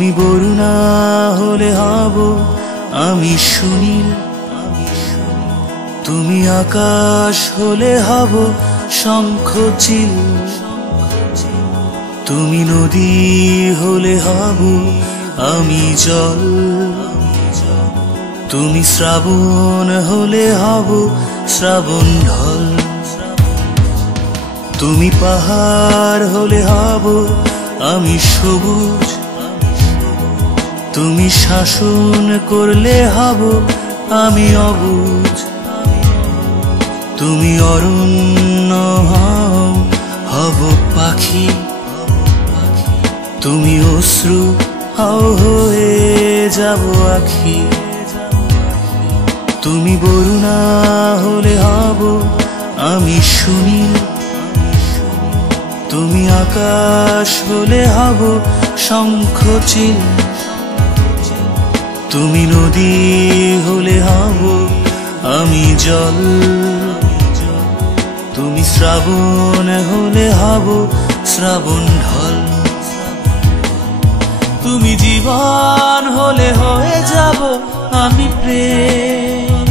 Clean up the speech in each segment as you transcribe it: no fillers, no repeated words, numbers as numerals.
তুমি বরুণা হলে হব আমি সুনীল, তুমি আকাশ হলে হব শঙ্খচিল, তুমি নদী হলে হব আমি জল, তুমি শ্রাবণ হলে হব শ্রাবণ ঢল, তুমি পাহাড় হলে হব আমি সবুজ, তুমি শাসন করলে হব আমি অবুঝ, তুমি অরণ্য হব পাখি, তুমি অশ্রু হয়ে যাব আখি, তুমি বরুণা হলে হব আমি সুনীল, তুমি আকাশ হলে হব শঙ্খচিল, তুমি নদী হলে হব আমি জল, তুমি শ্রাবণ হলে হব শ্রাবণ ঢল, তুমি জীবন হলে হয়ে যাব আমি প্রেম,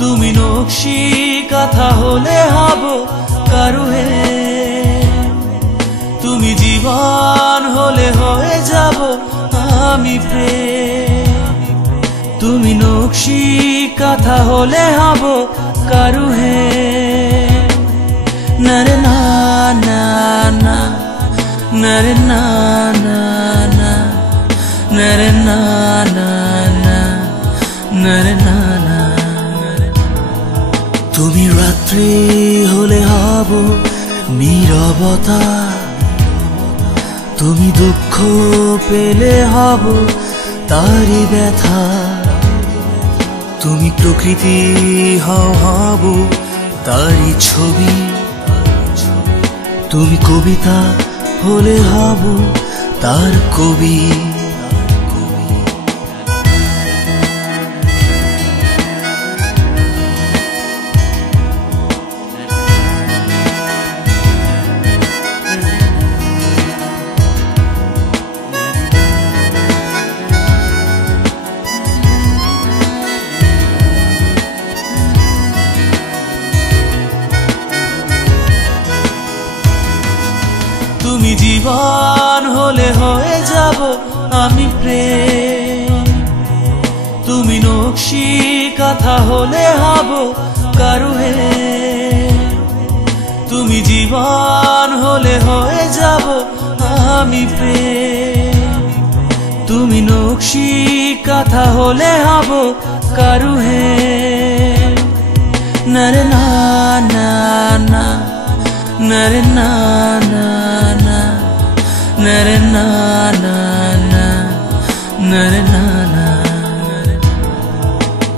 তুমি নকশি কথা হলে হব কারুহে, তুমি জীবন হলে হয়ে যাব আমি প্রেম, তুমি নকশি কথা হলে হব কারুহে, নরে না না না, নরে না না না, নরে না না না, নরে না না। তুমি রাত্রি হলে হব নীরবতা, তুমি দুঃখ পেলে হব তারি ব্যথা, তুমি প্রকৃতি হব তারি ছবি, তুমি কবিতা হলে হব তার কবি, তুমি জীবন হলে হয়ে যাব আমি প্রেম, তুমি নকশি কথা হলে হব কারুহে, তুমি জীবন হলে হয়ে যাব আমি প্রেম, তুমি নকশি কথা হলে হব কারুহে, নরে না না না, নরে না না না, নরে না না না, নরে না না।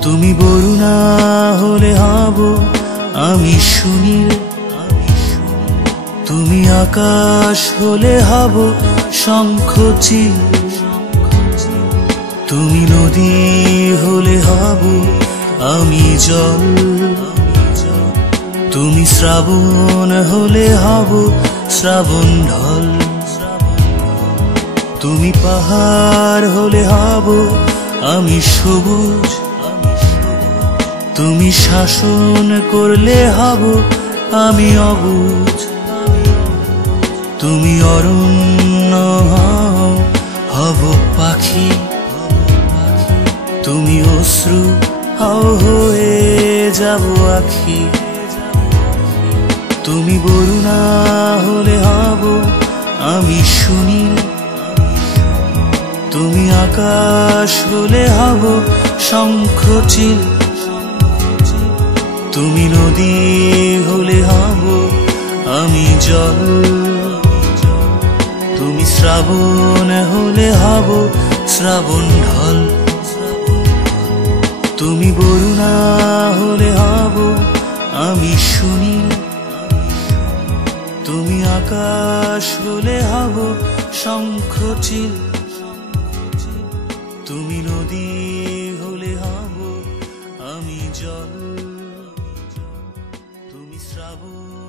তুমি বরুণা হলে হব আমি সুনীল, তুমি আকাশ হলে হব শঙ্খচিল, তুমি নদী হলে হব আমি জল, তুমি শ্রাবণ হলে হব শ্রাবণ ঢল, তুমি পাহাড় হলে হব আমি সবুজ, তুমি শাসন করলে হব আমি অবুঝ, তুমি অরণ্য হব পাখি, তুমি অশ্রু হয়ে যাব আখি, তুমি বরুণা হলে হব আমি সুনীল, তুমি আকাশ হলে হব শঙ্খচিল, তুমি নদী হলে হব আমি জল, তুমি শ্রাবণ হলে হব শ্রাবণ ঢল, তুমি বরুণা হলে হব আমি সুনীল, তুমি আকাশ হলে হব শঙ্খচিল, তুমি নদী হলে হব আমি জল, তুমি শ্রাবণ